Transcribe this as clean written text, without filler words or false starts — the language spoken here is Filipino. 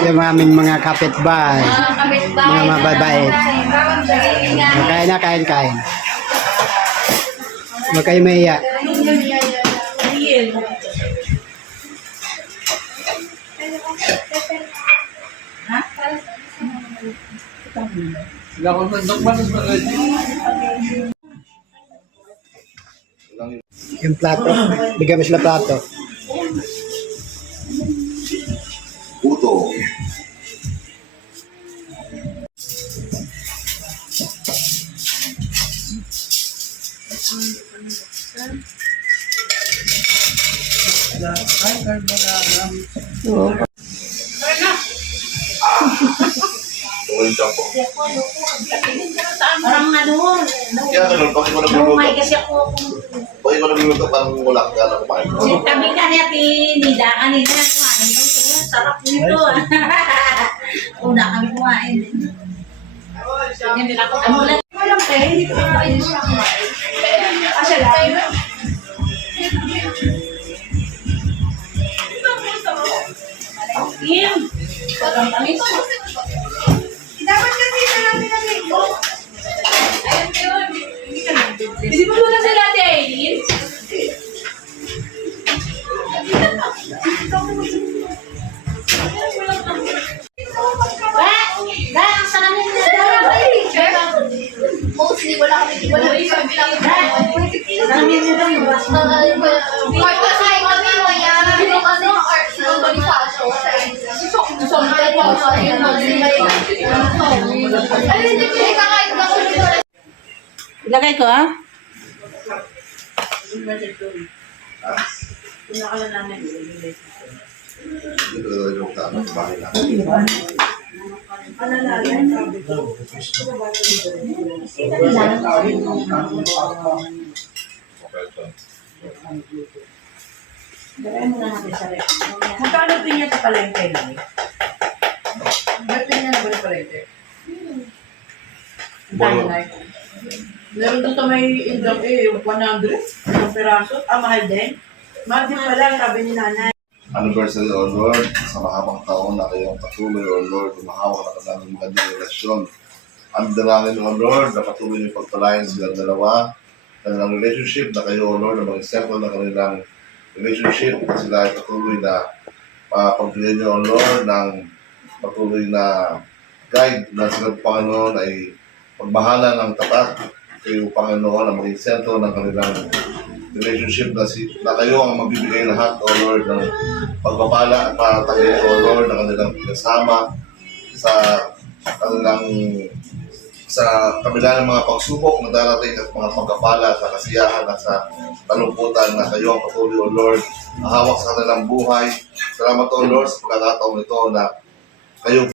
Yung aming mga kapitbahay. Mga mababait. Kain na, kain. Huwag kayo maiyak. Yung plato. Bigyan mo sila plato. Puto. Tuloy siya po. Parang ano, Kaya ganun, bakit mo nagluluto? may kasi ako. Bakit mo nagluluto parang wala ka na kumain mo? Kami natin, nida kanina, kumain ng sarap nito. Una kami kumain. Ganyan nila ako. Ano lang? Walang kayo, hindi ko kumain siya kumain. Kasi lang. Kim! Parang kami ito. Dapat kasi na namin nag-ito. Ayun yun. Hindi mo muna sila Ate Aileen? Ba, ang sarap nila Mostly, wala kami sarap nila yung basta. Kasi kami maya, yung art ng Bonifacio. Ilagay ko, ha? Dito yung tama sa bahay namin. Magkano pinya sa palengke na? May pinya na ba sa palengke? Meron doon sa may indang yung 100 ang peraso. Mahal din. Mahal din pala, sabi ni nanay. Anniversary, O Lord, sa mahabang taon na kayong patuloy, O Lord, lumahawak na kanilang magandang relasyon. Ang dalangin, O Lord, na patuloy yung pagpalayan silang dalawa, kanilang relationship na kayo, O Lord, na mag-settle na kanilang relationship, na sila ay patuloy na pagbigyan niyo, O Lord, ng patuloy na guide na sila, Panginoon, ay pagbahala ng tapat kayo, Panginoon, na maging sentro ng kanilang relationship na kayo ang magbibigay lahat, O Lord, ng pagpapala at patagay, O Lord, na kanilang pinasama sa kanilang sa kabila ng mga pagsubok na darating at mga pagpapala sa kasiyahan at sa talungkutan na kayo ang patuloy, O Lord, hawak sa kanilang buhay. Salamat, O Lord, sa pagkakataon ito na kayo